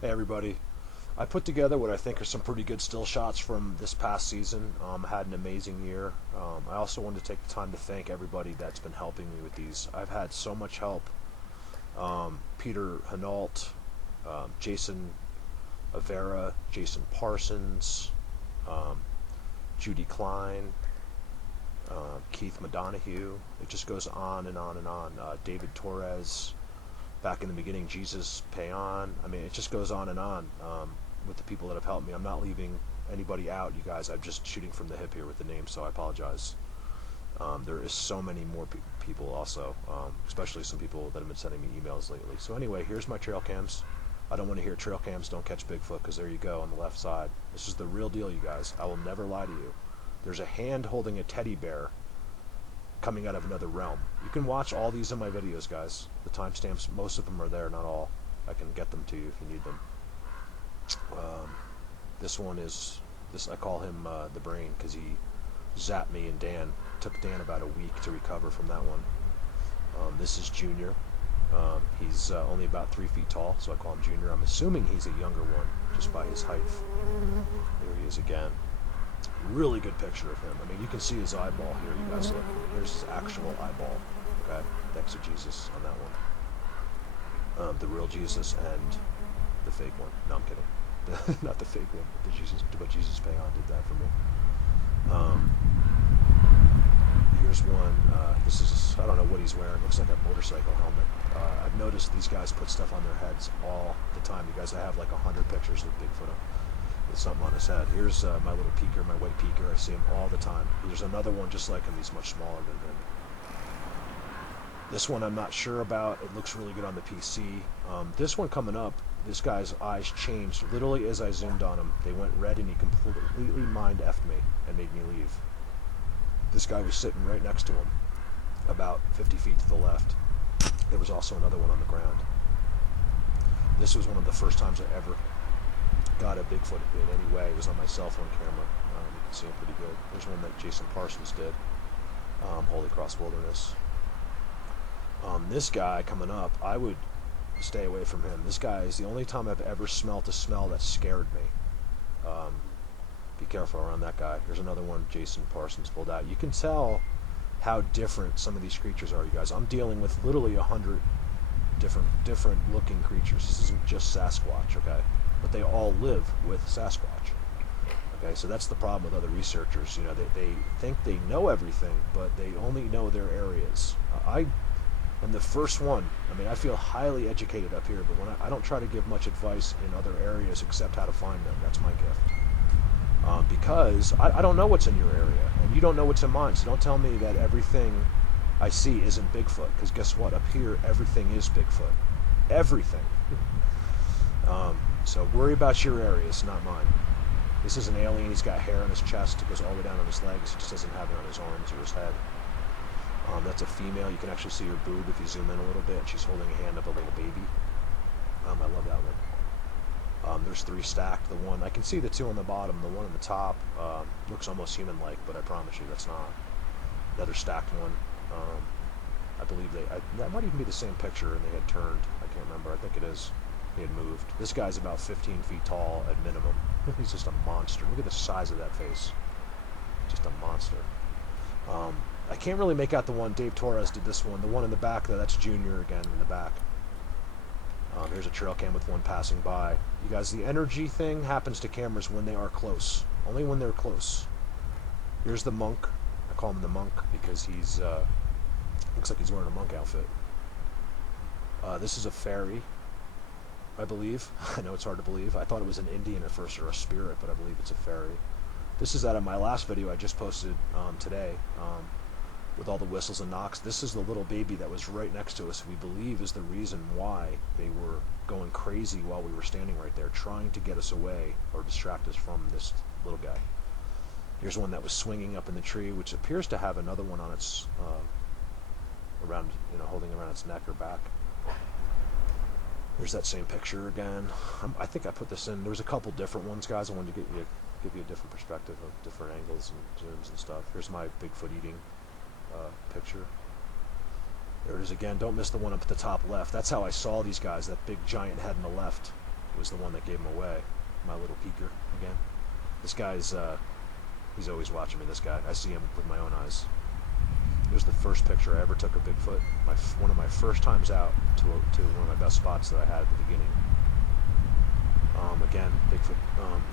Hey everybody. I put together what I think are some pretty good still shots from this past season. Had an amazing year. I also wanted to take the time to thank everybody that's been helping me with these. I've had so much help. Peter Hanault, Jason Avera, Jason Parsons, um, Judy Klein, Keith Madonahue. It just goes on and on and on. David Torres, back in the beginning, Jesus Payon. I mean, it just goes on and on with the people that have helped me. I'm not leaving anybody out, you guys. I'm just shooting from the hip here with the names, so I apologize. There is so many more people also, especially some people that have been sending me emails lately. So anyway, here's my trail cams. I don't want to hear trail cams don't catch Bigfoot, because there you go on the left side. This is the real deal, you guys. I will never lie to you. There's a hand holding a teddy bear coming out of another realm. You can watch all these in my videos, guys. The timestamps, most of them are there, not all. I can get them to you if you need them. This one is, I call him the Brain, because he zapped me and Dan. Took Dan about a week to recover from that one. This is Junior. He's only about 3 feet tall, so I call him Junior. I'm assuming he's a younger one, just by his height. There he is again. Really good picture of him. I mean, you can see his eyeball here. You guys look. Here's his actual eyeball. Okay, thanks to Jesus on that one. The real Jesus and the fake one. No, I'm kidding. Not the fake one. But Jesus Payon did that for me. Here's one. This is, I don't know what he's wearing. Looks like a motorcycle helmet. I've noticed these guys put stuff on their heads all the time. You guys, I have like 100 pictures of Bigfoot with something on his head. Here's my little peaker, my white peaker. I see him all the time. There's another one just like him. He's much smaller than him. This one I'm not sure about. It looks really good on the PC. This one coming up, this guy's eyes changed literally as I zoomed on him. They went red and he completely mind effed me and made me leave. This guy was sitting right next to him, about 50 feet to the left. There was also another one on the ground. This was one of the first times I ever got a Bigfoot in any way. It was on my cell phone camera. You can see him pretty good. There's one that Jason Parsons did, Holy Cross Wilderness. This guy coming up, I would stay away from him. This guy is the only time I've ever smelt a smell that scared me. Be careful around that guy. Here's another one Jason Parsons pulled out. You can tell how different some of these creatures are, you guys. I'm dealing with literally 100 different looking creatures. This isn't just Sasquatch, okay? But they all live with Sasquatch. Okay, so that's the problem with other researchers. You know, they think they know everything, but they only know their areas. I am the first one. I mean, I feel highly educated up here, but when I don't try to give much advice in other areas except how to find them. That's my gift. Because I don't know what's in your area, and you don't know what's in mine, so don't tell me that everything I see isn't Bigfoot, because guess what? Up here, everything is Bigfoot. Everything. So worry about your areas, not mine. This is an alien. He's got hair on his chest. It goes all the way down on his legs. He just doesn't have it on his arms or his head. That's a female. You can actually see her boob if you zoom in a little bit. She's holding a hand of a little baby. I love that one. There's 3 stacked. The one, I can see the 2 on the bottom. The one on the top looks almost human-like, but I promise you that's not. The other stacked one, I believe that might even be the same picture, and they had turned. I can't remember. I think it is. They had moved. This guy's about 15 feet tall at minimum. He's just a monster. Look at the size of that face. Just a monster. I can't really make out the one. Dave Torres did this one. The one in the back, though, that's Junior again in the back. Here's a trail cam with one passing by. You guys, the energy thing happens to cameras when they are close. Only when they're close. Here's the monk. I call him the monk because he's looks like he's wearing a monk outfit. This is a fairy, I believe. I know it's hard to believe. I thought it was an Indian at first, or a spirit, but I believe it's a fairy. This is out of my last video I just posted today. With all the whistles and knocks. This is the little baby that was right next to us. We believe is the reason why they were going crazy while we were standing right there, trying to get us away or distract us from this little guy. Here's one that was swinging up in the tree, which appears to have another one on its around, holding around its neck or back. Here's that same picture again. I think I put this in. There was a couple different ones, guys. I wanted to give you a different perspective of different angles and zooms and stuff. Here's my Bigfoot eating picture. There it is again. Don't miss the one up at the top left. That's how I saw these guys, that big giant head on the left. was the one that gave him away. My little peeker again. This guy's, he's always watching me, this guy. I see him with my own eyes. Here's the first picture I ever took of Bigfoot. One of my first times out to one of my best spots that I had at the beginning. Again, Bigfoot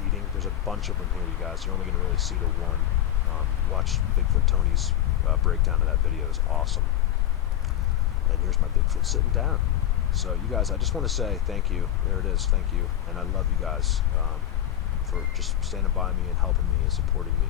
eating. There's a bunch of them here, you guys. You're only going to really see the one. Watch Bigfoot Tony's breakdown of that video. Is awesome. And here's my Bigfoot sitting down. So you guys, I just want to say thank you. There it is. Thank you. And I love you guys for just standing by me and helping me and supporting me.